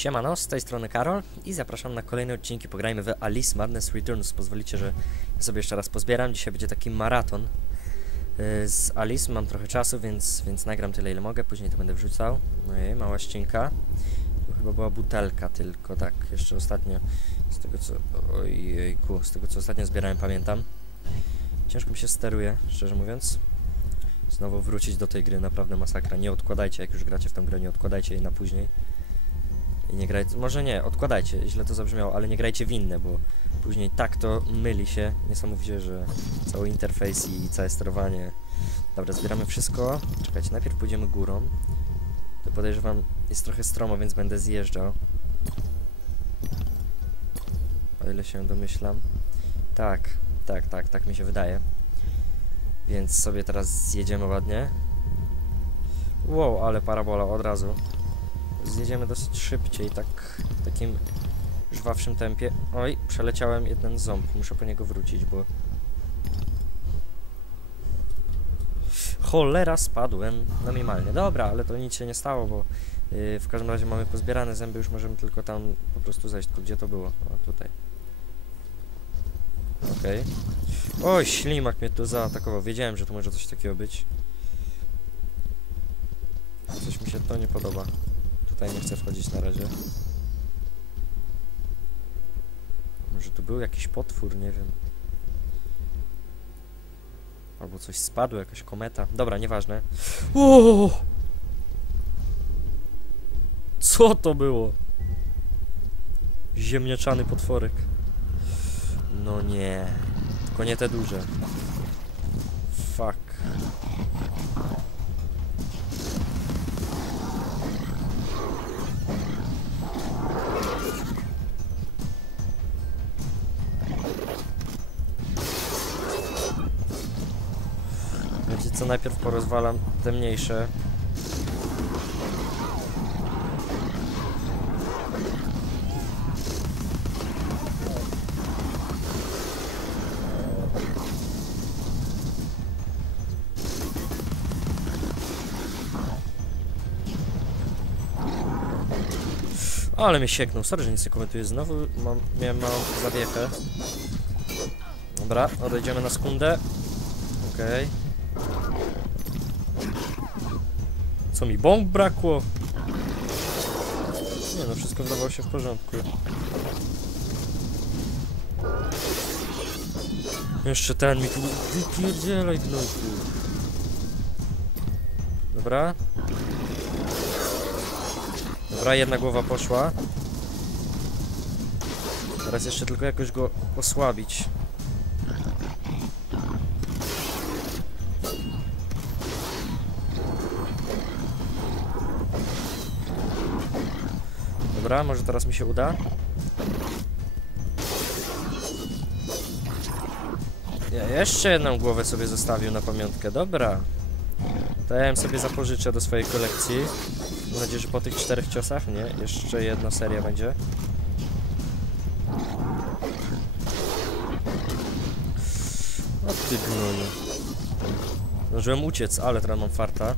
Siemano, z tej strony Karol i zapraszam na kolejne odcinki. Pograjmy w Alice Madness Returns. Pozwolicie, że sobie jeszcze raz pozbieram. Dzisiaj będzie taki maraton y, z Alice. Mam trochę czasu, więc, więc nagram tyle, ile mogę. Później to będę wrzucał. Ojej, mała ścinka. Tu chyba była butelka tylko, tak. Jeszcze ostatnio, z tego co... Ojejku, z tego co ostatnio zbierałem, pamiętam. Ciężko mi się steruje, szczerze mówiąc. Znowu wrócić do tej gry, naprawdę masakra. Nie odkładajcie, jak już gracie w tę grę, nie odkładajcie jej na później. I nie grajcie, może nie, odkładajcie, źle to zabrzmiało, ale nie grajcie w inne, bo później tak to myli się niesamowicie, że cały interfejs i całe sterowanie. Dobra, zbieramy wszystko. Czekajcie, najpierw pójdziemy górą. To podejrzewam, jest trochę stromo, więc będę zjeżdżał. O ile się domyślam. Tak, tak, tak, tak mi się wydaje. Więc sobie teraz zjedziemy ładnie. Wow, ale parabola od razu zjedziemy dosyć szybciej, tak w takim żwawszym tempie. Oj, przeleciałem jeden ząb, muszę po niego wrócić, bo... Cholera, spadłem na minimalnie. Dobra, ale to nic się nie stało, bo yy, w każdym razie mamy pozbierane zęby, już możemy tylko tam po prostu zejść, gdzie to było? O, tutaj. Okej. Okay. Oj, ślimak mnie tu zaatakował, wiedziałem, że tu może coś takiego być. Coś mi się to nie podoba. Tutaj nie chcę wchodzić na razie. Może tu był jakiś potwór, nie wiem. Albo coś spadło, jakaś kometa. Dobra, nieważne. O! Co to było? Ziemniaczany potworek. No nie. Tylko nie te duże. Fuck. Co, najpierw porozwalam te mniejsze. Ale mnie sieknął, sorry, że nic nie komentuję. Znowu mam, miałem małą zawiechę. Dobra, odejdziemy na sekundę. Okej. Okay. Co mi bomb brakło? Nie no, wszystko wydawało się w porządku. Jeszcze ten mi tu wypierdzielaj gnojku. Dobra. Dobra, jedna głowa poszła. Teraz jeszcze tylko jakoś go osłabić. Dobra, może teraz mi się uda. Ja jeszcze jedną głowę sobie zostawił na pamiątkę, dobra. To ja sobie zapożyczę do swojej kolekcji. Mam nadzieję, że po tych czterech ciosach, nie? Jeszcze jedna seria będzie. O ty gnoju. Zdążyłem uciec, ale teraz mam farta.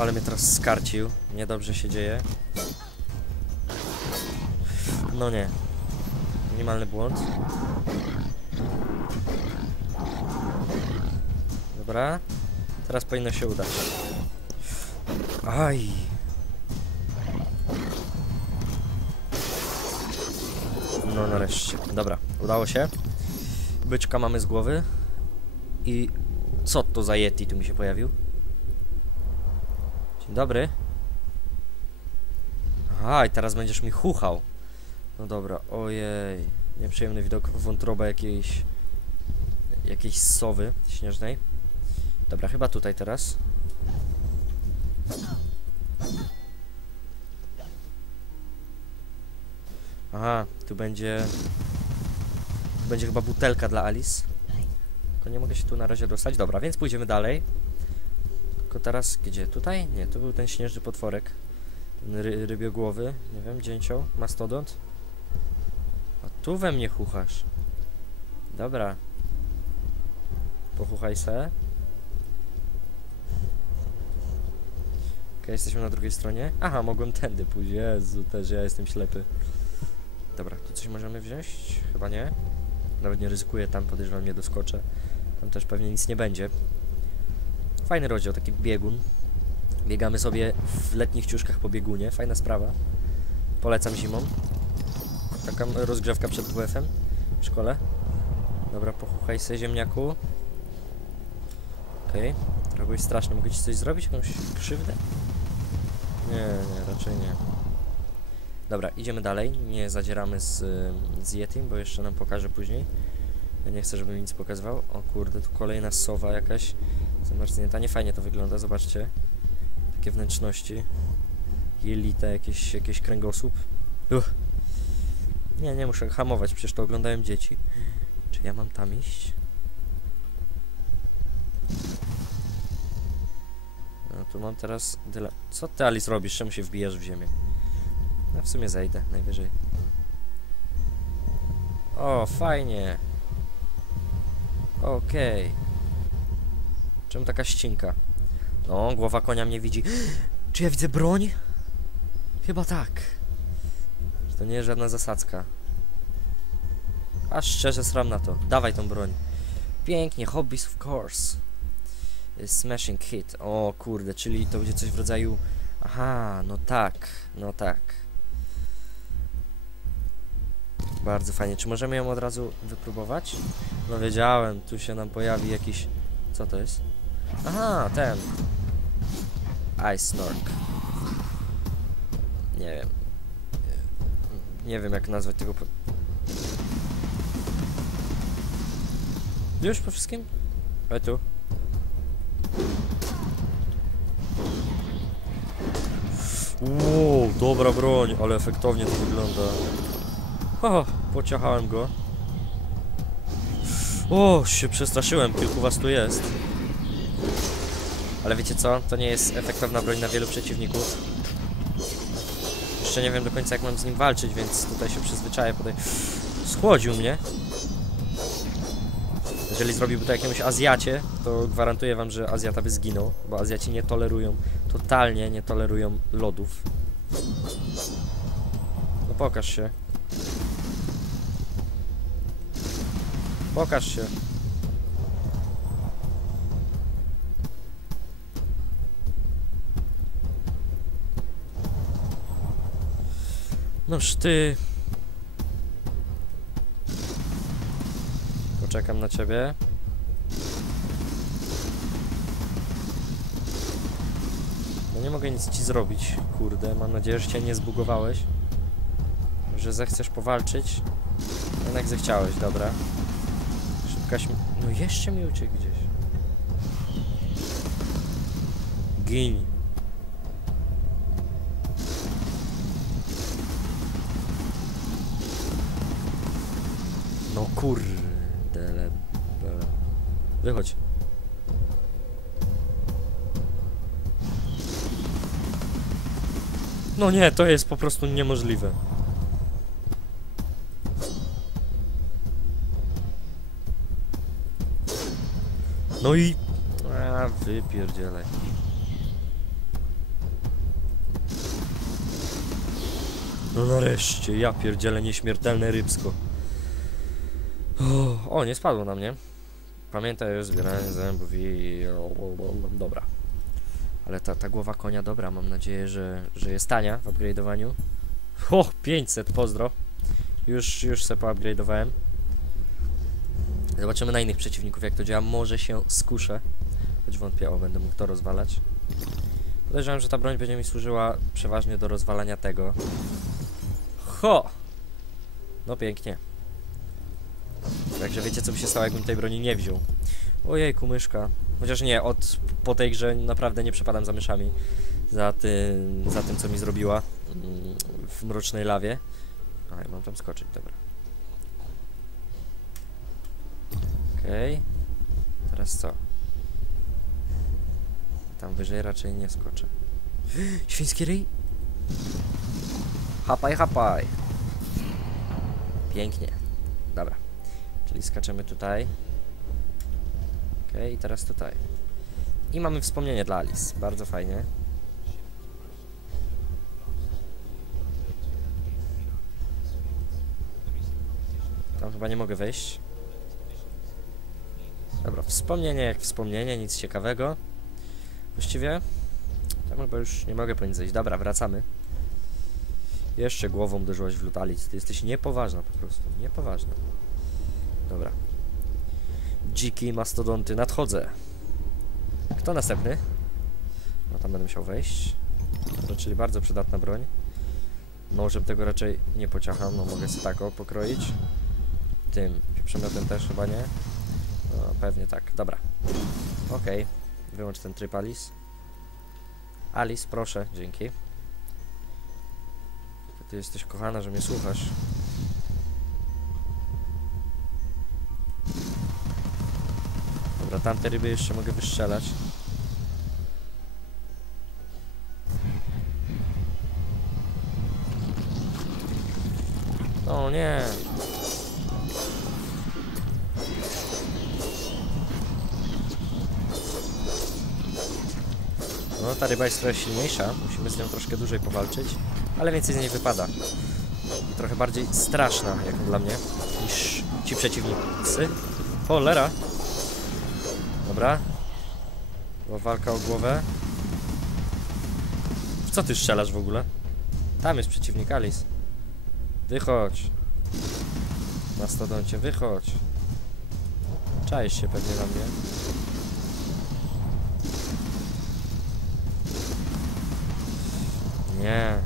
Ale mnie teraz skarcił. Niedobrze się dzieje. No nie. Minimalny błąd. Dobra. Teraz powinno się udać. Aj. No nareszcie. Dobra, udało się. Byczka mamy z głowy. I co to za Yeti tu mi się pojawił? Dobry. Aha, i teraz będziesz mi chuchał. No dobra, ojej. Nieprzyjemny widok, wątroba jakiejś... Jakiejś sowy śnieżnej. Dobra, chyba tutaj teraz. Aha, tu będzie... Tu będzie chyba butelka dla Alice. Tylko nie mogę się tu na razie dostać. Dobra, więc pójdziemy dalej. Tylko teraz, gdzie? Tutaj? Nie, to był ten śnieżny potworek. Ten ry rybiogłowy, nie wiem, dzięcioł, mastodont. A tu we mnie chuchasz. Dobra. Pochuchaj se. Ok, jesteśmy na drugiej stronie. Aha, mogłem tędy pójść. Jezu, też ja jestem ślepy. Dobra, tu coś możemy wziąć? Chyba nie. Nawet nie ryzykuję, tam podejrzewam nie doskoczę. Tam też pewnie nic nie będzie. Fajny rozdział, taki biegun. Biegamy sobie w letnich ciuszkach po biegunie, fajna sprawa. Polecam zimą. Taka rozgrzewka przed WF-em w szkole. Dobra, pochuchaj se ziemniaku. Okej. Okay. Robiłeś strasznie, mogę ci coś zrobić? Jakąś krzywdę? Nie, nie, raczej nie. Dobra, idziemy dalej. Nie zadzieramy z, z Yetim, bo jeszcze nam pokaże później. Ja nie chcę, żeby mi nic pokazywał. O kurde, tu kolejna sowa jakaś zamarznięta. Nie fajnie to wygląda, zobaczcie. Takie wnętrzności. Jelita, jakieś, jakieś kręgosłup. Uch. Nie, nie muszę hamować, przecież to oglądają dzieci. Czy ja mam tam iść? No tu mam teraz. Co ty Alice robisz? Czemu się wbijasz w ziemię? No w sumie zejdę, najwyżej. O, fajnie. Okej. Okay. Czemu taka ścinka? No, głowa konia mnie widzi. Czy ja widzę broń? Chyba tak. To nie jest żadna zasadzka. Aż szczerze sram na to. Dawaj tą broń. Pięknie, hobbies of course. Smashing hit. O kurde, czyli to będzie coś w rodzaju... Aha, no tak, no tak. Bardzo fajnie. Czy możemy ją od razu wypróbować? No wiedziałem, tu się nam pojawi jakiś... Co to jest? Aha, ten. Ice Snork. Nie wiem. Nie wiem jak nazwać tego... Po... Już po wszystkim? Ale tu. Wow, dobra broń, ale efektownie to wygląda. O, pociachałem go. O, się przestraszyłem, kilku was tu jest. Ale wiecie co? To nie jest efektowna broń na wielu przeciwników. Jeszcze nie wiem do końca jak mam z nim walczyć, więc tutaj się przyzwyczaję. Podaj... Schłodził mnie. Jeżeli zrobiłby to jakiemuś Azjacie, to gwarantuję wam, że Azjata by zginął, bo Azjaci nie tolerują, totalnie nie tolerują lodów. No pokaż się. Pokaż się. Noż ty. Poczekam na ciebie. No nie mogę nic ci zrobić, kurde. Mam nadzieję, że cię nie zbugowałeś. Że zechcesz powalczyć. Jednak zechciałeś, dobra. Szybka śm... No jeszcze mi uciekł gdzieś. Gin. No kurde. Wychodź. No nie, to jest po prostu niemożliwe. No i... A, wypierdzielaj. No nareszcie, ja pierdzielę nieśmiertelne rybsko. O, nie spadło na mnie. Pamiętaj o zbieraniu zębów i... Dobra. Ale ta, ta głowa konia dobra, mam nadzieję, że, że jest tania w upgrade'owaniu. O, 500, pozdro. Już, już se poupgrade'owałem. Zobaczymy na innych przeciwników, jak to działa. Może się skuszę. Choć wątpię, o, będę mógł to rozwalać. Podejrzewam, że ta broń będzie mi służyła przeważnie do rozwalania tego. Ho! No pięknie. Także wiecie, co by się stało, jakbym tej broni nie wziął. Ojejku, myszka. Chociaż nie, od, po tej grze naprawdę nie przepadam za myszami. Za tym, za tym co mi zrobiła mm, w mrocznej lawie. A, ja mam tam skoczyć, dobra. Okej. Okay. Teraz co? Tam wyżej raczej nie skoczę. Świński ryj? Hapaj, hapaj. Pięknie. Dobra. Czyli skaczemy tutaj. Ok, i teraz tutaj. I mamy wspomnienie dla Alice. Bardzo fajnie. Tam chyba nie mogę wejść. Dobra, wspomnienie jak wspomnienie, nic ciekawego. Właściwie tam chyba już nie mogę po nic zejść. Dobra, wracamy. Jeszcze głową uderzyłaś w lutalic. Ty jesteś niepoważna po prostu, niepoważna. Dobra. Dziki mastodonty, nadchodzę. Kto następny? No tam będę musiał wejść. Dobra, czyli bardzo przydatna broń. Nożem tego raczej nie pociacham, no mogę sobie tak o pokroić. Tym przemiotem też chyba nie. No, pewnie tak, dobra. Okej, wyłącz ten tryb Alice. Alice, proszę, dzięki. Ty jesteś kochana, że mnie słuchasz. Dobra, tamte ryby jeszcze mogę wystrzelać. O nie. No, ta ryba jest trochę silniejsza. Musimy z nią troszkę dłużej powalczyć. Ale więcej z niej wypada. I trochę bardziej straszna, jak dla mnie, niż ci przeciwnicy. Cholera. Dobra. Była walka o głowę. W co ty strzelasz w ogóle? Tam jest przeciwnik Alice. Wychodź. Mastodoncie, wychodź. Czaisz się pewnie na mnie. Nie.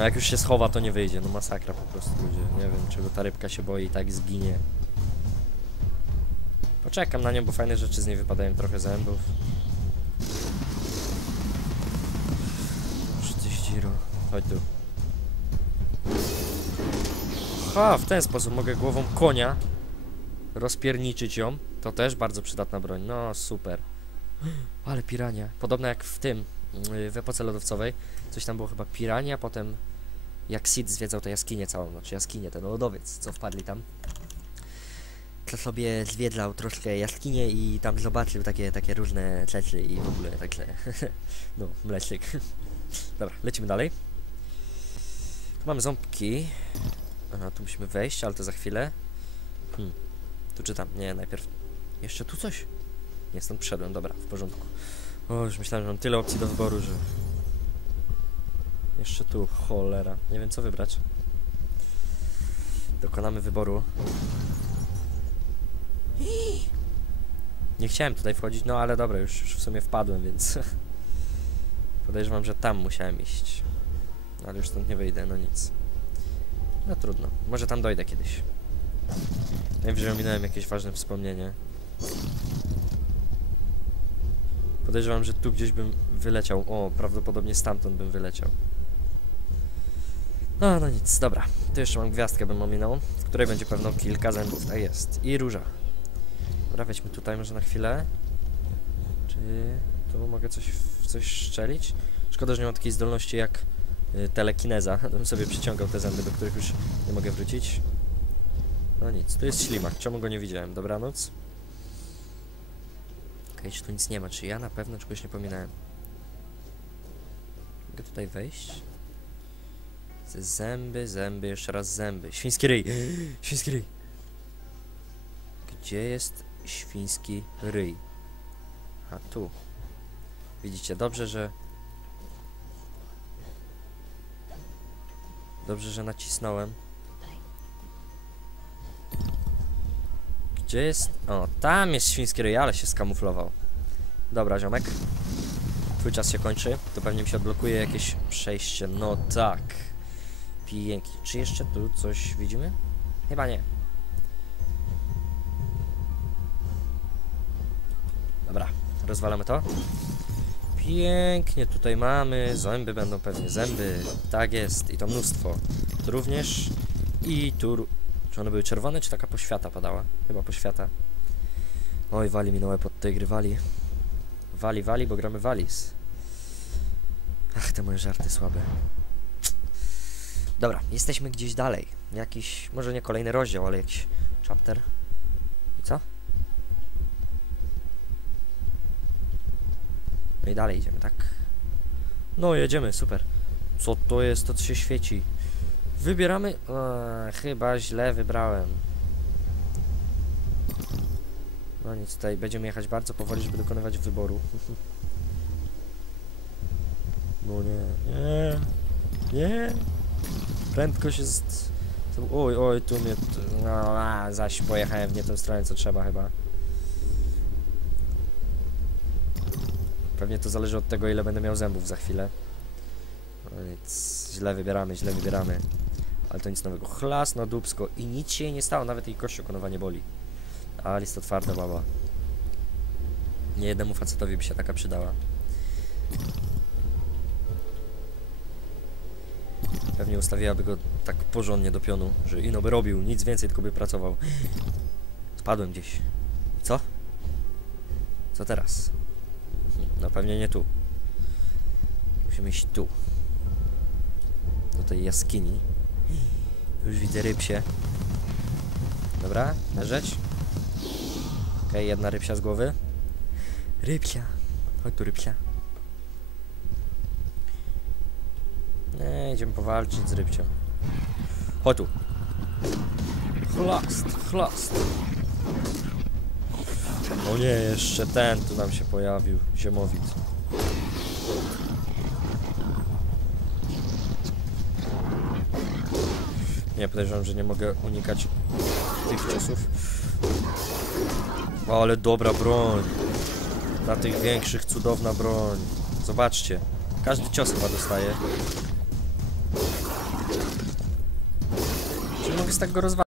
No jak już się schowa, to nie wyjdzie. No masakra po prostu ludzie. Nie wiem, czego ta rybka się boi i tak zginie. Poczekam na nią, bo fajne rzeczy z niej wypadają. Trochę zębów. Proszę ty Zdziro. Chodź tu. Ha, w ten sposób mogę głową konia rozpierniczyć ją. To też bardzo przydatna broń. No, super. Ale pirania. Podobno jak w tym, yy, w epoce lodowcowej. Coś tam było chyba pirania, potem jak Sid zwiedzał tę jaskinię całą, znaczy jaskinię, ten lodowiec, co wpadli tam. To sobie zwiedzał troszkę jaskinię i tam zobaczył takie, takie różne rzeczy i w ogóle także, no, mleczyk. Dobra, lecimy dalej. Tu mamy ząbki. Aha, tu musimy wejść, ale to za chwilę. Hmm. Tu czytam. Nie, najpierw. Jeszcze tu coś? Nie, stąd przyszedłem, dobra, w porządku. O, już myślałem, że mam tyle opcji do wyboru, że... Jeszcze tu, cholera. Nie wiem, co wybrać. Dokonamy wyboru. Nie chciałem tutaj wchodzić, no ale dobra, już, już w sumie wpadłem, więc... Podejrzewam, że tam musiałem iść. Ale już stąd nie wyjdę, no nic. No trudno, może tam dojdę kiedyś. Najwyżej ominąłem jakieś ważne wspomnienie. Podejrzewam, że tu gdzieś bym wyleciał. O, prawdopodobnie stamtąd bym wyleciał. No, no nic, dobra. Tu jeszcze mam gwiazdkę, bym ominął, w której będzie pewno kilka zębów. Tak jest. I róża. Dobra, tutaj może na chwilę. Czy tu mogę coś, w coś szczelić? Szkoda, że nie mam takiej zdolności jak y, telekineza. Bym sobie przyciągał te zęby, do których już nie mogę wrócić. No nic, tu jest ślimak. Czemu go nie widziałem? Dobranoc. Okej, okay, tu nic nie ma. Czy ja na pewno czegoś nie pominąłem? Mogę tutaj wejść? Zęby, zęby, jeszcze raz zęby. Świński ryj! Świński ryj! Gdzie jest świński ryj? A tu. Widzicie, dobrze, że... Dobrze, że nacisnąłem. Gdzie jest... O, tam jest świński ryj, ale się skamuflował. Dobra, ziomek. Twój czas się kończy. To pewnie mi się odblokuje jakieś przejście. No tak. Pięknie. Czy jeszcze tu coś widzimy? Chyba nie. Dobra, rozwalamy to. Pięknie tutaj mamy. Zęby będą pewnie zęby. Tak jest. I to mnóstwo. Tu również. I tu... Czy one były czerwone, czy taka poświata padała? Chyba poświata. Oj, wali mi na łeb od tej gry, wali. Wali, wali, bo gramy walis. Ach, te moje żarty słabe. Dobra, jesteśmy gdzieś dalej. Jakiś, może nie kolejny rozdział, ale jakiś chapter. I co? No i dalej idziemy, tak? No, jedziemy, super. Co to jest, to co się świeci? Wybieramy... Eee, chyba źle wybrałem. No nic, tutaj będziemy jechać bardzo powoli, żeby dokonywać wyboru. No nie, nie, nie. Prędkość jest... to- Oj, oj, tu mnie... No, a, zaś pojechałem w nie tą stronę, co trzeba chyba. Pewnie to zależy od tego, ile będę miał zębów za chwilę. No nic, źle wybieramy, źle wybieramy. Ale to nic nowego. Chlas na dubsko i nic się nie stało, nawet jej kość okonowa nie boli. A lista twarda baba. Nie jednemu facetowi by się taka przydała. Pewnie ustawiłaby go tak porządnie do pionu, że ino by robił, nic więcej, tylko by pracował. Spadłem gdzieś. Co? Co teraz? No pewnie nie tu. Musimy iść tu. Do tej jaskini. Już widzę rybsie. Dobra, leżeć. Okej, jedna rybsia z głowy. Rybsia. Chodź tu, rybsia. Nie, idziemy powalczyć z rybcią. Chodź tu. Chlast, chlast. O nie, jeszcze ten tu nam się pojawił. Ziemowit. Nie, podejrzewam, że nie mogę unikać tych ciosów. O, ale dobra broń. Dla tych większych cudowna broń. Zobaczcie. Każdy cios chyba dostaje. Z tak go?